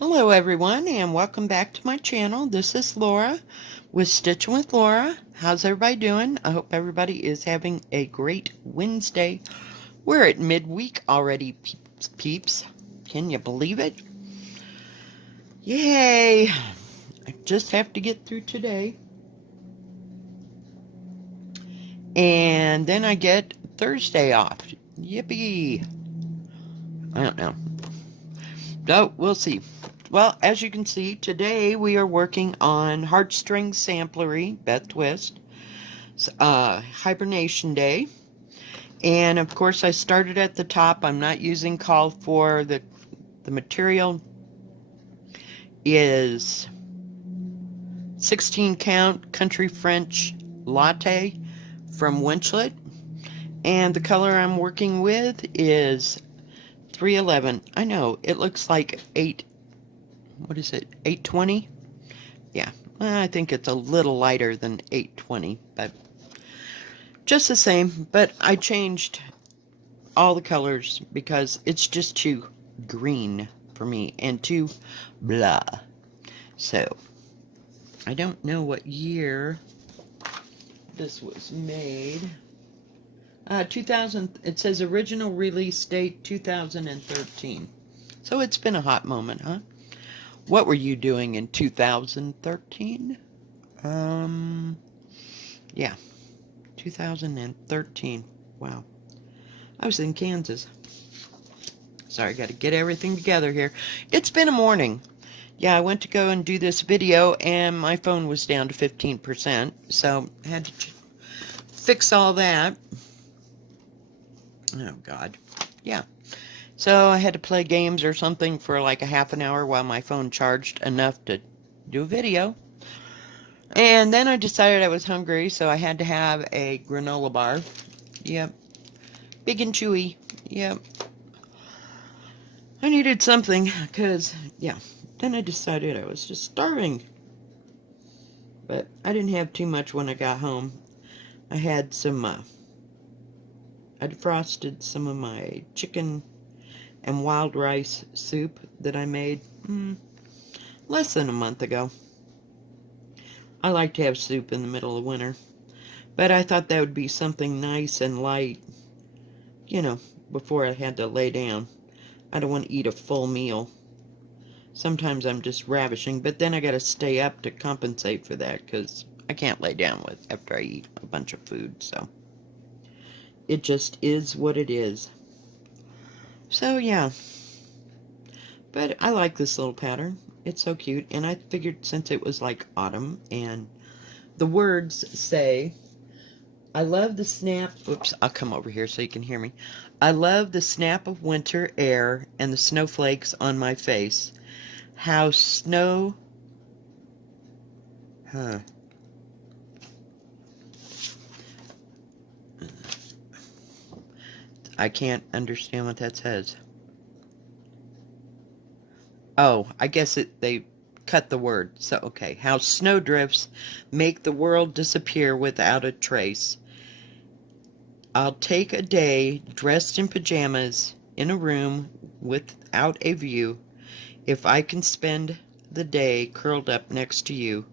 Hello everyone and welcome back to my channel. This is Laura with Stitchin with Laura. How's everybody doing? I hope everybody is having a great Wednesday. We're at midweek already, peeps. Can you believe it? Yay! I just have to get through today. And then I get Thursday off. Yippee! I don't know. Oh, we'll see. Well, as you can see, today we are working on Heartstring Samplery, Beth Twist, Hibernation Day. And of course I started at the top. I'm not using called for. The material is 16 count Country French Latte from Winchlet. And the color I'm working with is 311. I know, it looks like 820? Yeah, I think it's a little lighter than 820, but just the same. But I changed all the colors because it's just too green for me and too blah. So, I don't know what year this was made. 2000, it says original release date 2013. So it's been a hot moment, huh? What were you doing in 2013? Yeah, 2013. Wow. I was in Kansas. Sorry, got to get everything together here. It's been a morning. Yeah, I went to go and do this video, and my phone was down to 15%, so I had to fix all that. Oh, God. Yeah. So I had to play games or something for like a half an hour while my phone charged enough to do a video. And then I decided I was hungry, so I had to have a granola bar. Yep. Big and chewy. Yep. I needed something, because, yeah. Then I decided I was just starving. But I didn't have too much when I got home. I had some, I defrosted some of my chicken and wild rice soup that I made less than a month ago. I like to have soup in the middle of winter. But I thought that would be something nice and light, you know, before I had to lay down. I don't want to eat a full meal. Sometimes I'm just ravishing, but then I gotta stay up to compensate for that, because I can't lay down after I eat a bunch of food, so it just is what it is. So yeah, but I like this little pattern. It's so cute, and I figured since it was like autumn, and the words say, I love the snap, oops, I'll come over here so you can hear me. I love the snap of winter air and the snowflakes on my face. How snow, I can't understand what that says. Oh, I guess they cut the word. So, okay. How snowdrifts make the world disappear without a trace. I'll take a day dressed in pajamas in a room without a view if I can spend the day curled up next to you.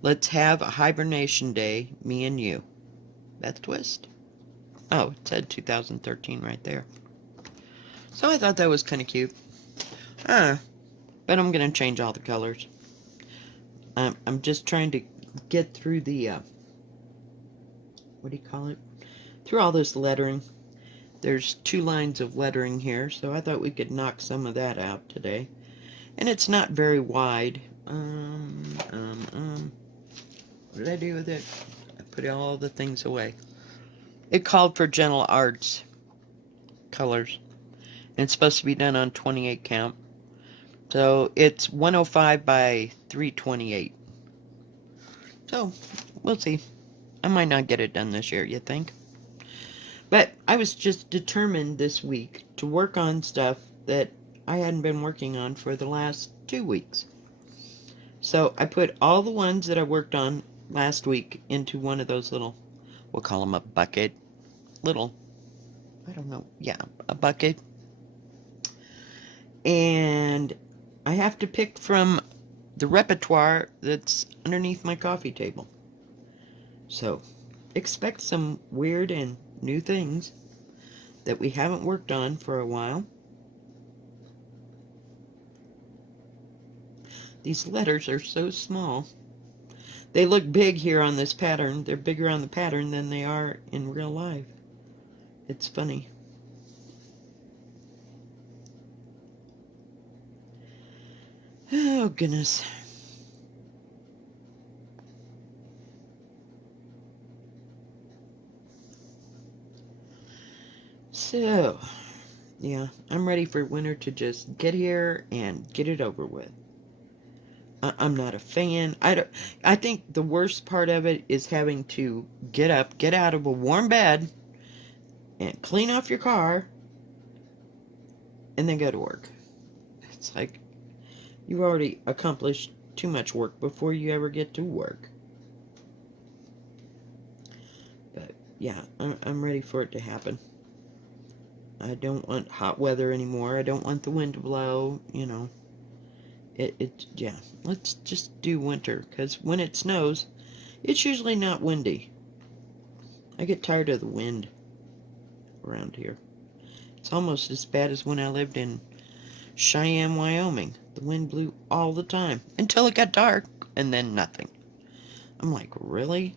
Let's have a hibernation day, me and you. Beth Twist. Oh, it said 2013 right there. So I thought that was kind of cute. But I'm going to change all the colors. I'm just trying to get through the, what do you call it? Through all this lettering. There's 2 lines of lettering here, so I thought we could knock some of that out today. And it's not very wide. What did I do with it? I put all the things away. It called for gentle arts colors. And it's supposed to be done on 28 count. So it's 105 by 328. So, we'll see. I might not get it done this year, you think? But I was just determined this week to work on stuff that I hadn't been working on for the last 2 weeks. So I put all the ones that I worked on last week into one of those little, we'll call them a bucket. Little, I don't know, yeah, a bucket. And I have to pick from the repertoire that's underneath my coffee table. So, expect some weird and new things that we haven't worked on for a while. These letters are so small. They look big here on this pattern. They're bigger on the pattern than they are in real life. It's funny. Oh, goodness. So, yeah, I'm ready for winter to just get here and get it over with. I'm not a fan. I think the worst part of it is having to get up, get out of a warm bed, and clean off your car, and then go to work. It's like you've already accomplished too much work before you ever get to work. But yeah, I'm ready for it to happen. I don't want hot weather anymore. I don't want the wind to blow, you know. Yeah, let's just do winter, because when it snows, it's usually not windy. I get tired of the wind around here. It's almost as bad as when I lived in Cheyenne, Wyoming. The wind blew all the time until it got dark, and then nothing. I'm like, really?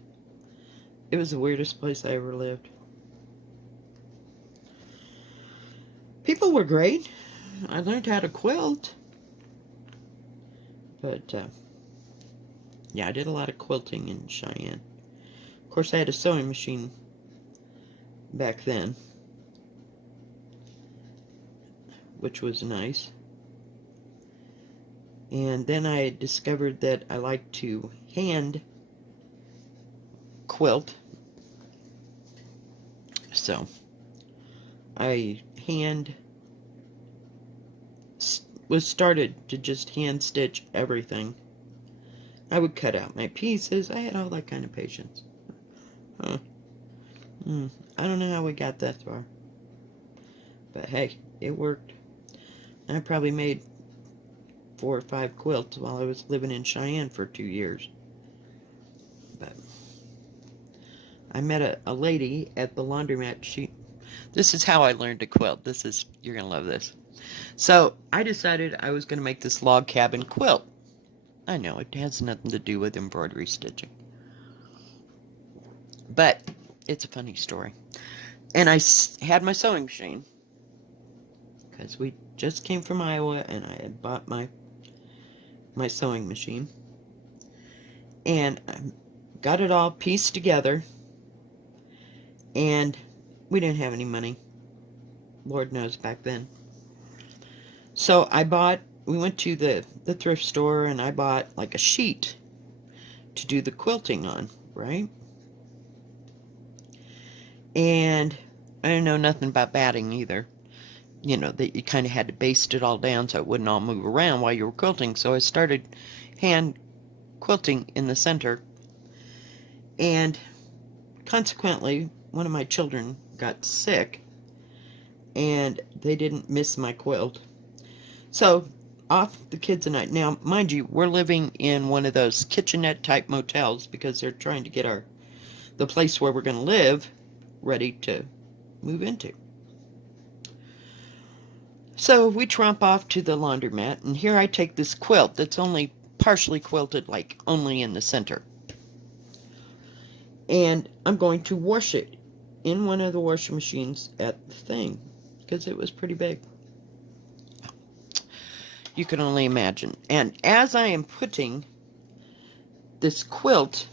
It was the weirdest place I ever lived. People were great. I learned how to quilt. But, yeah, I did a lot of quilting in Cheyenne. Of course, I had a sewing machine back then, which was nice. And then I discovered that I like to hand quilt. So, I was started to just hand stitch everything. I would cut out my pieces. I had all that kind of patience. Huh. I don't know how we got that far. But hey, it worked. I probably made 4 or 5 quilts while I was living in Cheyenne for 2 years. But I met a lady at the laundromat. This is how I learned to quilt. You're going to love this. So I decided I was going to make this log cabin quilt. I know it has nothing to do with embroidery stitching, but it's a funny story. And I had my sewing machine because we just came from Iowa, and I had bought my sewing machine, and I got it all pieced together. And we didn't have any money, Lord knows, back then. So we went to the thrift store, and I bought like a sheet to do the quilting on, right? And I didn't know nothing about batting either. You know, that you kind of had to baste it all down so it wouldn't all move around while you were quilting. So I started hand quilting in the center. And consequently, one of my children got sick, and they didn't miss my quilt. So off the kids and I. Now, mind you, we're living in one of those kitchenette type motels because they're trying to get the place where we're going to live ready to move into. So we tromp off to the laundromat, and here I take this quilt that's only partially quilted, like only in the center. And I'm going to wash it in one of the washing machines at the thing, because it was pretty big. You can only imagine. And as I am putting this quilt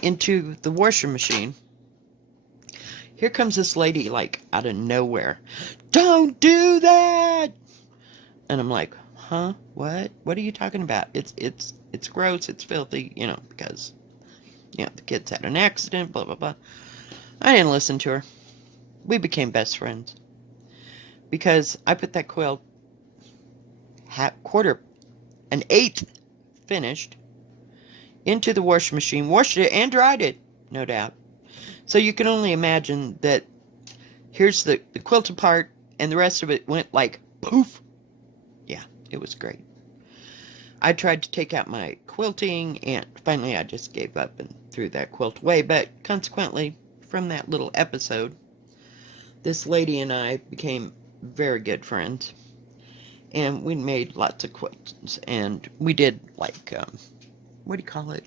into the washing machine, here comes this lady, like, out of nowhere. Don't do that! And I'm like, huh? What? What are you talking about? It's gross, it's filthy, you know, because, you know, the kids had an accident, blah, blah, blah. I didn't listen to her. We became best friends. Because I put that quilt an eighth finished into the washing machine, washed it and dried it, no doubt. So you can only imagine that here's the quilted part, and the rest of it went like poof. Yeah, it was great. I tried to take out my quilting, and finally I just gave up and threw that quilt away. But consequently, from that little episode, this lady and I became very good friends. And we made lots of quilts. And we did, like, what do you call it?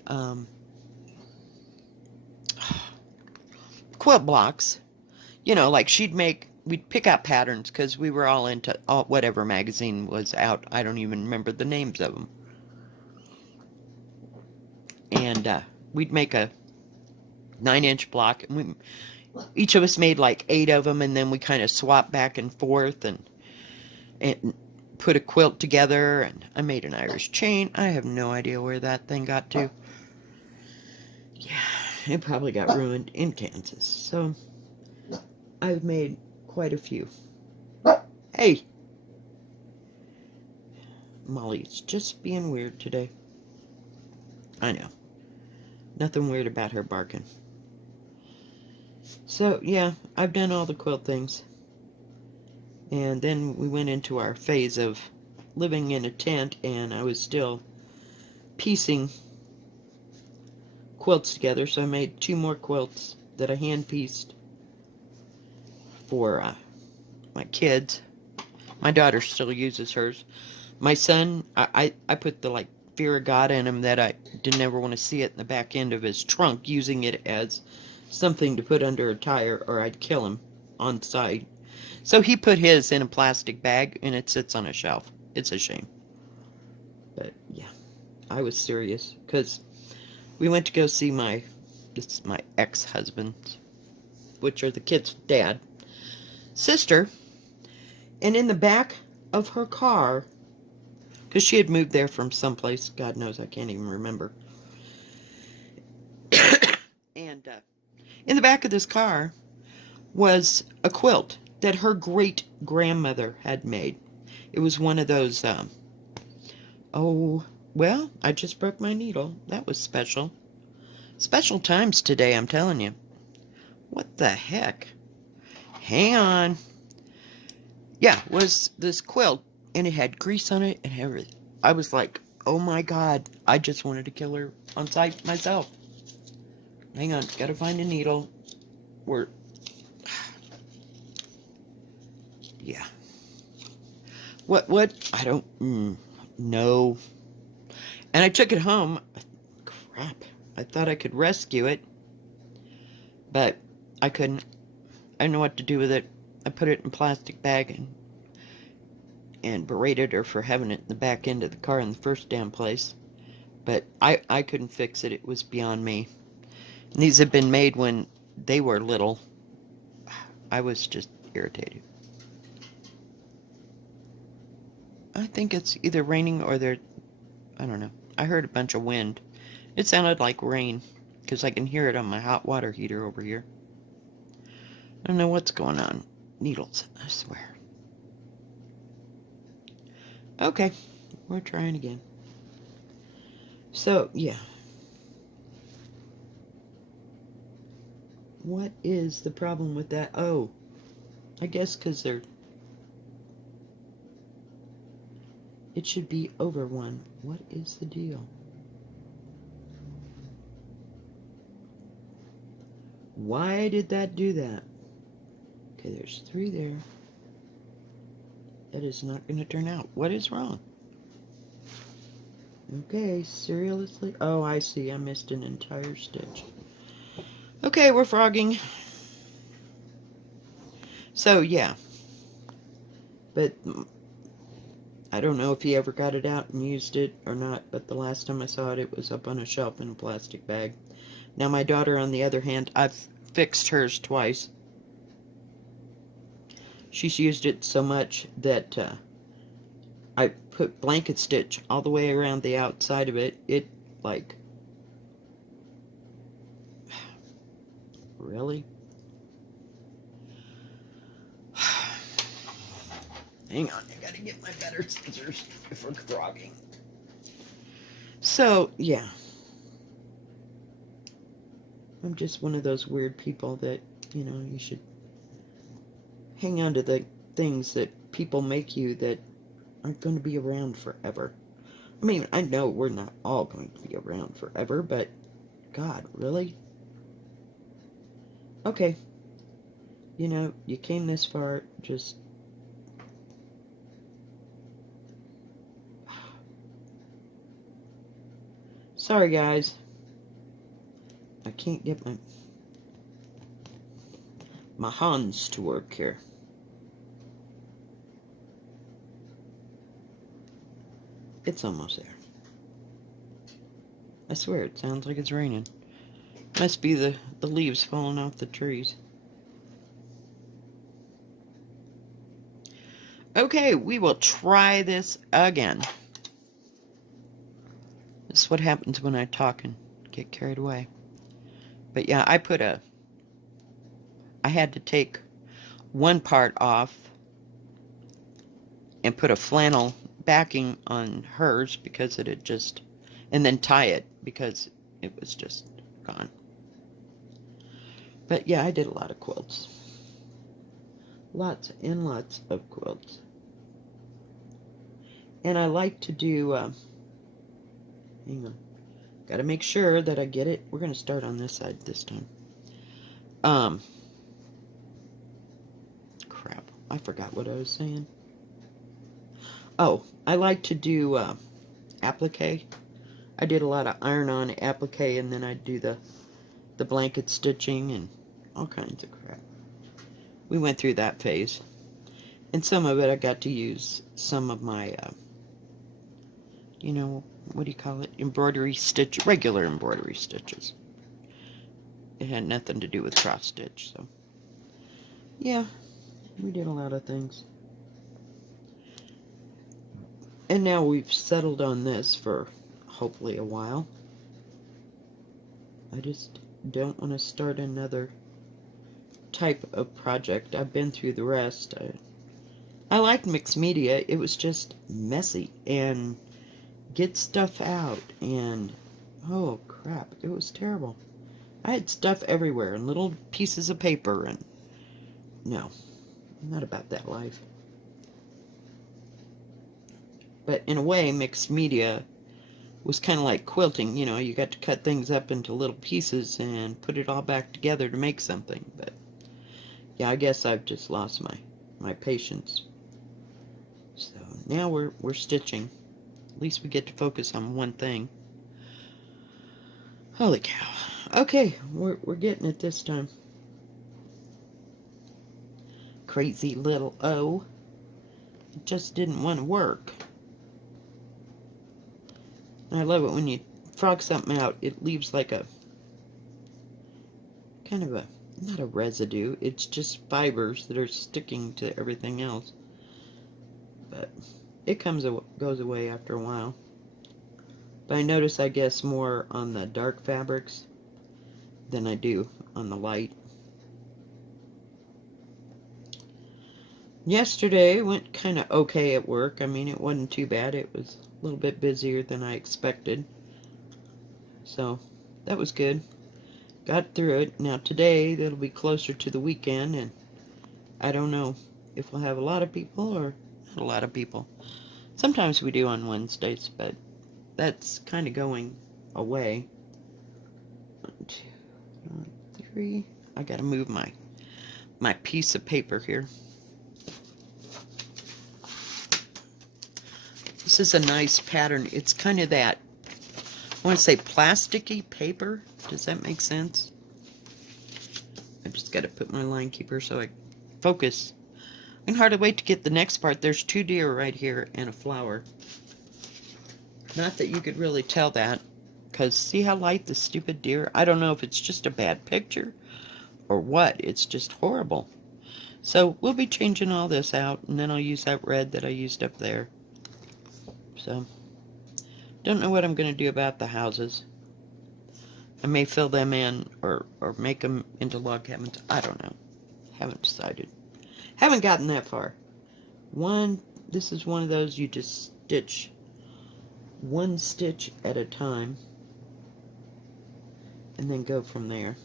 Quilt blocks. You know, like we'd pick out patterns because we were all into whatever magazine was out. I don't even remember the names of them. And we'd make a 9-inch block, and each of us made like 8 of them, and then we kind of swapped back and forth and put a quilt together. And I made an Irish chain. I have no idea where that thing got to. Yeah, it probably got ruined in Kansas. So I've made quite a few. Hey, Molly's just being weird today. I know. Nothing weird about her barking. So, yeah, I've done all the quilt things. And then we went into our phase of living in a tent, and I was still piecing quilts together. So I made 2 more quilts that I hand-pieced for my kids. My daughter still uses hers. My son, I put the, like, fear of God in him that I didn't ever want to see it in the back end of his trunk, using it as something to put under a tire, or I'd kill him on sight. So he put his in a plastic bag, and it sits on a shelf. It's a shame. But, yeah, I was serious, because we went to go see this is my ex-husband, which are the kid's dad, sister, and in the back of her car, because she had moved there from someplace, God knows, I can't even remember. And in the back of this car was a quilt that her great-grandmother had made. It was one of those, oh, well, I just broke my needle. That was special. Special times today, I'm telling you. What the heck? Hang on. Yeah, was this quilt, and it had grease on it and everything. I was like, oh my God, I just wanted to kill her on sight myself. Hang on, gotta find a needle. Yeah. What? I don't know. And I took it home. Crap. I thought I could rescue it, but I couldn't. I didn't know what to do with it. I put it in a plastic bag and berated her for having it in the back end of the car in the first damn place. But I couldn't fix it. It was beyond me. And these had been made when they were little. I was just irritated. I think it's either raining or I don't know. I heard a bunch of wind. It sounded like rain, because I can hear it on my hot water heater over here. I don't know what's going on. Needles, I swear. Okay, we're trying again. So, yeah. What is the problem with that? Oh, I guess because it should be over 1. What is the deal? Why did that do that? Okay, there's 3 there. That is not going to turn out. What is wrong? Okay, seriously? Oh, I see. I missed an entire stitch. Okay, we're frogging. So, yeah. But I don't know if he ever got it out and used it or not, but the last time I saw it, it was up on a shelf in a plastic bag. Now, my daughter, on the other hand, I've fixed hers twice. She's used it so much that I put blanket stitch all the way around the outside of it. It, like... Really? Hang on, I gotta get my better scissors for frogging. So, yeah. I'm just one of those weird people that, you should hang on to the things that people make you that aren't going to be around forever. I mean, I know we're not all going to be around forever, but God, really? Okay, you know, you came this far, just... Sorry, guys. I can't get my hands to work here. It's almost there. I swear, it sounds like it's raining. Must be the leaves falling off the trees. Okay, we will try this again. This is what happens when I talk and get carried away. But yeah, I had to take one part off and put a flannel backing on hers because it had just, and then tie it because it was just gone. But yeah, I did a lot of quilts. Lots and lots of quilts. And I like to do, hang on, gotta make sure that I get it. We're gonna start on this side this time. Crap, I forgot what I was saying. Oh, I like to do applique. I did a lot of iron-on applique, and then I'd do the blanket stitching and all kinds of crap. We went through that phase. And some of it I got to use some of my, you know, what do you call it? Embroidery stitch, regular embroidery stitches. It had nothing to do with cross stitch, so. Yeah, we did a lot of things. And now we've settled on this for hopefully a while. I just don't want to start another type of project. I've been through the rest. I liked mixed media. It was just messy and get stuff out and oh crap, it was terrible. I had stuff everywhere and little pieces of paper and no, I'm not about that life. But in a way, mixed media was kind of like quilting. You know, you got to cut things up into little pieces and put it all back together to make something. But yeah, I guess I've just lost my patience. So now we're stitching. At least we get to focus on one thing. Holy cow. Okay, we're getting it this time. Crazy little O. It just didn't want to work. I love it when you frog something out, it leaves like a kind of a, not a residue, it's just fibers that are sticking to everything else. But it goes away after a while. But I notice, I guess, more on the dark fabrics than I do on the light. Yesterday went kind of okay at work. I mean, it wasn't too bad. It was a little bit busier than I expected. So, that was good. Got through it. Now today, it'll be closer to the weekend, and I don't know if we'll have a lot of people or not a lot of people. Sometimes we do on Wednesdays, but that's kind of going away. 1, 2, 3. I gotta move my piece of paper here. This is a nice pattern. It's kind of that, I want to say plasticky paper. Does that make sense? I just got to put my line keeper so I focus. I can hardly wait to get the next part. There's 2 deer right here and a flower. Not that you could really tell that, because see how light the stupid deer? I don't know if it's just a bad picture or what. It's just horrible. So we'll be changing all this out, and then I'll use that red that I used up there. So, don't know what I'm going to do about the houses. I may fill them in or make them into log cabins. I don't know. Haven't decided. Haven't gotten that far. This is one of those you just stitch one stitch at a time and then go from there.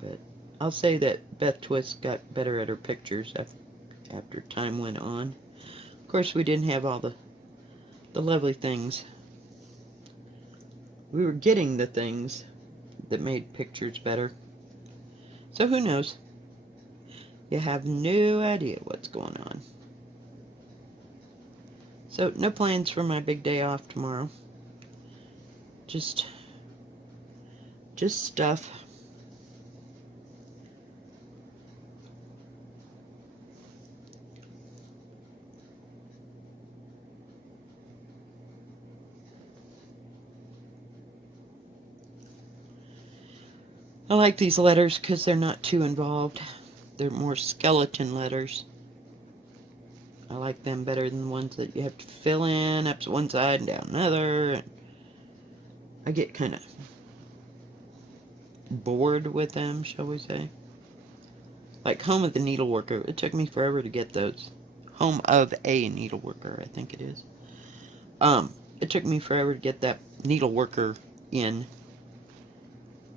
But I'll say that Beth Twist got better at her pictures after time went on. Of course, we didn't have all the the lovely things. We were getting the things that made pictures better. So who knows? You have no idea what's going on. So no plans for my big day off tomorrow. Just stuff. I like these letters because they're not too involved. They're more skeleton letters. I like them better than the ones that you have to fill in up one side and down another. And I get kind of bored with them, shall we say. Like Home of the Needleworker. It took me forever to get those. Home of a Needleworker, I think it is. It took me forever to get that Needleworker in.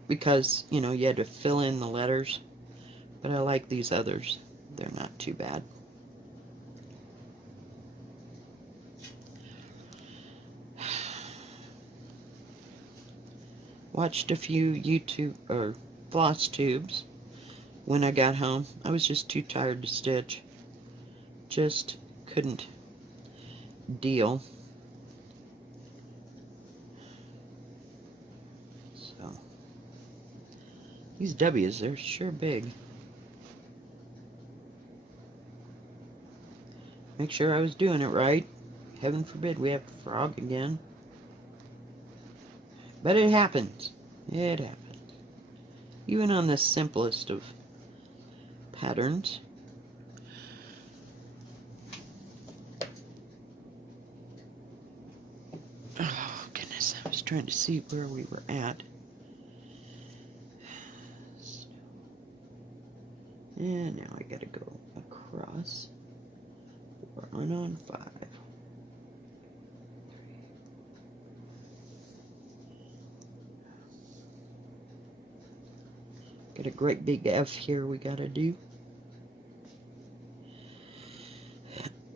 Because, you know, you had to fill in the letters. But I like these others. They're not too bad. Watched a few YouTube or floss tubes when I got home. I was just too tired to stitch. Just couldn't deal. So these W's, they're sure big. Make sure I was doing it right. Heaven forbid we have to frog again. But it happens. It happens. Even on the simplest of patterns. Oh, goodness. I was trying to see where we were at. And now I gotta go across. We're on 5. Got a great big F here we gotta do.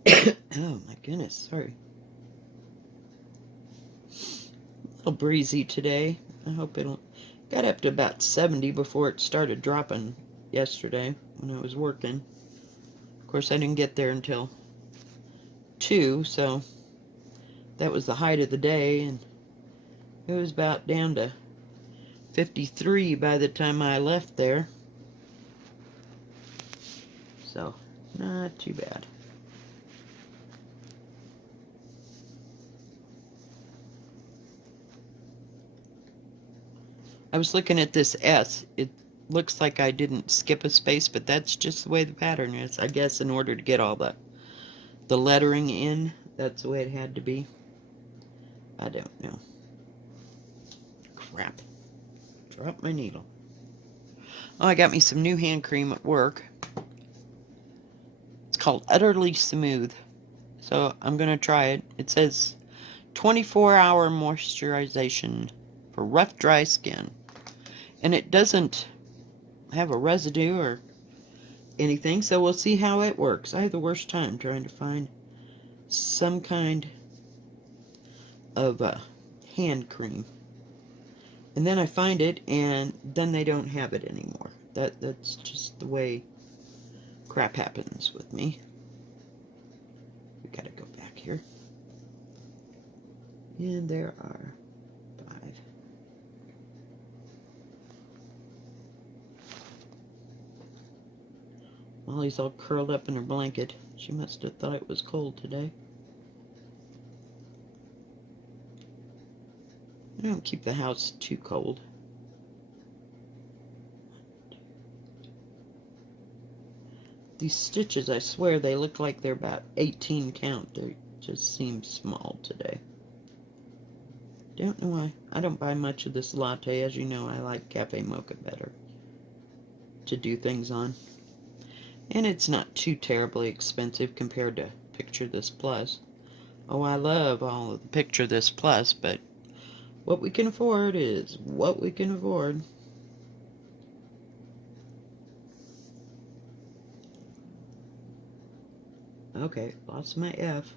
Oh my goodness, sorry. A little breezy today. I hope it'll... Got up to about 70 before it started dropping yesterday when I was working. Of course, I didn't get there until 2, so that was the height of the day, and it was about down to 53 by the time I left there. So, not too bad. I was looking at this S. It looks like I didn't skip a space, but that's just the way the pattern is. I guess in order to get all the lettering in, that's the way it had to be. I don't know. Crap. Dropped my needle. Oh, I got me some new hand cream at work. It's called Utterly Smooth. So I'm going to try it. It says 24-hour moisturization for rough, dry skin. And it doesn't have a residue or anything, so we'll see how it works. I have the worst time trying to find some kind of hand cream. And then I find it, and then they don't have it anymore. That's just the way crap happens with me. We gotta go back here. And there are 5. Molly's all curled up in her blanket. She must have thought it was cold today. I don't keep the house too cold. These stitches, I swear, they look like they're about 18 count. They just seem small today. Don't know why. I don't buy much of this latte. As you know, I like Cafe Mocha better to do things on. And it's not too terribly expensive compared to Picture This Plus. Oh, I love all of the Picture This Plus, but what we can afford is what we can afford. Okay, lost my F.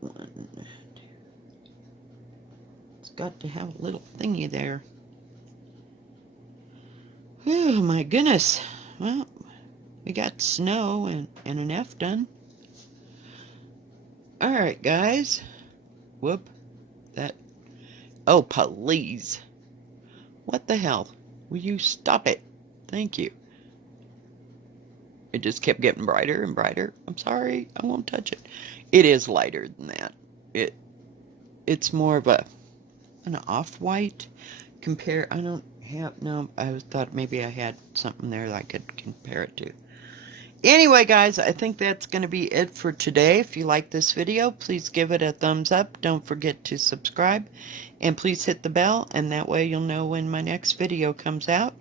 One, two. It's got to have a little thingy there. Oh my goodness. Well, we got snow and an F done. Alright, guys. Whoop. That. Oh, please. What the hell? Will you stop it? Thank you. It just kept getting brighter and brighter. I'm sorry. I won't touch it. It is lighter than that. It's more of an off-white. I don't have... No, I thought maybe I had something there that I could compare it to. Anyway, guys, I think that's going to be it for today. If you like this video, please give it a thumbs up. Don't forget to subscribe. And please hit the bell, and that way you'll know when my next video comes out.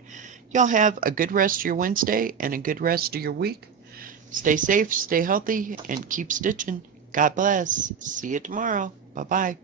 Y'all have a good rest of your Wednesday and a good rest of your week. Stay safe, stay healthy, and keep stitching. God bless. See you tomorrow. Bye-bye.